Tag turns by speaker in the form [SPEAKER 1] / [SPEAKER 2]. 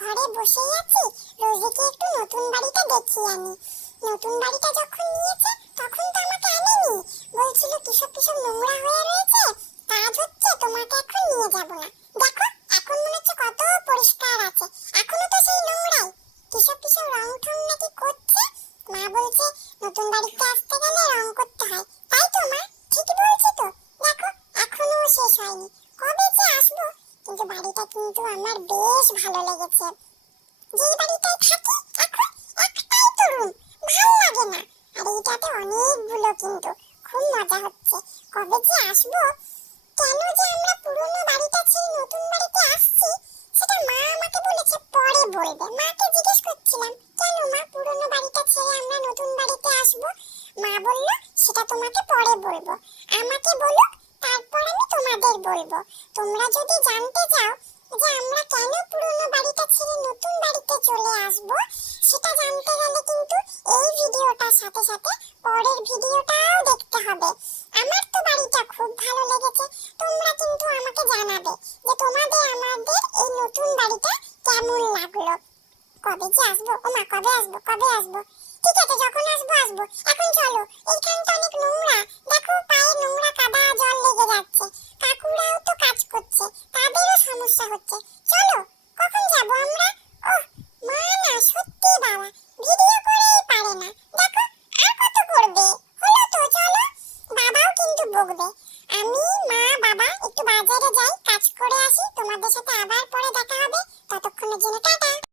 [SPEAKER 1] ঘরে বসেই আছি। রোজিকে একটু নতুন বাড়িটা দেখিয়ে আনি নতুন বাড়িটা যখন নিয়েছে, তখন তো আমাকে আনেনি। বলছিল, কিসব কিসব নোংরা হয়ে রয়েছে? কাজ হচ্ছে, তোমাকে এখন নিয়ে যাব না। দেখো, এখন মনে হচ্ছে কত পরিষ্কার আছে। এখনও তো সেই নোংরাই। কিসব কিসব রং ঠং নাকি করছে? মা বলছে, নতুন বাড়িতে আসতে গেলে রং করতে হয়। তাই তো, মা? ঠিকই বলছে তো। দেখো, এখনও শেষ হয়নি। কিন্তু বাড়িটা কিন্তু আমার বেশ ভালো লেগেছে। যেই বাড়িটায় থাকি, এখন একটাই তো রুম ভালো লাগে না। আর এইটাতে অনেকগুলো কিন্তু খুব মজা হচ্ছে। কবে যে আসব, কেন যে আমরা পুরনো বাড়িটা ছেড়ে নতুন বাড়িতে আসছি, সেটা মা আমাকে বলেছে, পরে বলবে। মাকে জিজ্ঞেস করছিলাম, কেন মা পুরনো বাড়িটা ছেড়ে আমরা নতুন বাড়িতে আসব? মা বলল, সেটা তোমাকে পরে বলব। আমাকে আমি তোমাদের বলব। তোমরা যদি জানতে চাও যে আমরা কেন পুরনো বাড়িটা ছেড়ে নতুন বাড়িতে চলে আসব, সেটা জানতে গেলে কিন্তু এই ভিডিওটার সাথে সাথে পরের ভিডিওটাও দেখতে হবে। আমার তো বাড়িটা খুব ভালো লেগেছে। তোমরা কিন্তু আমাকে জানাবে যে তোমাদের, আমাদের এই নতুন বাড়িটা কেমন লাগল। কবে যে আসব? ও মা কবে আসব? কবে আসব? ঠিক আছে, যখন আসব আসব। এখন চলো চলো, কখন যাব আমরা? ওহ, মা না, সত্যি বাবা, ভিডিও করেই পারে না। দেখো, আর কত করবে? হলো তো, চলো। বাবাও কিন্তু বকবে। আমি, মা, বাবা, একটু বাজারে যাই, কাজ করে আসি। তোমাদের সাথে আবার পরে দেখা হবে। ততক্ষণের জন্য টাটা।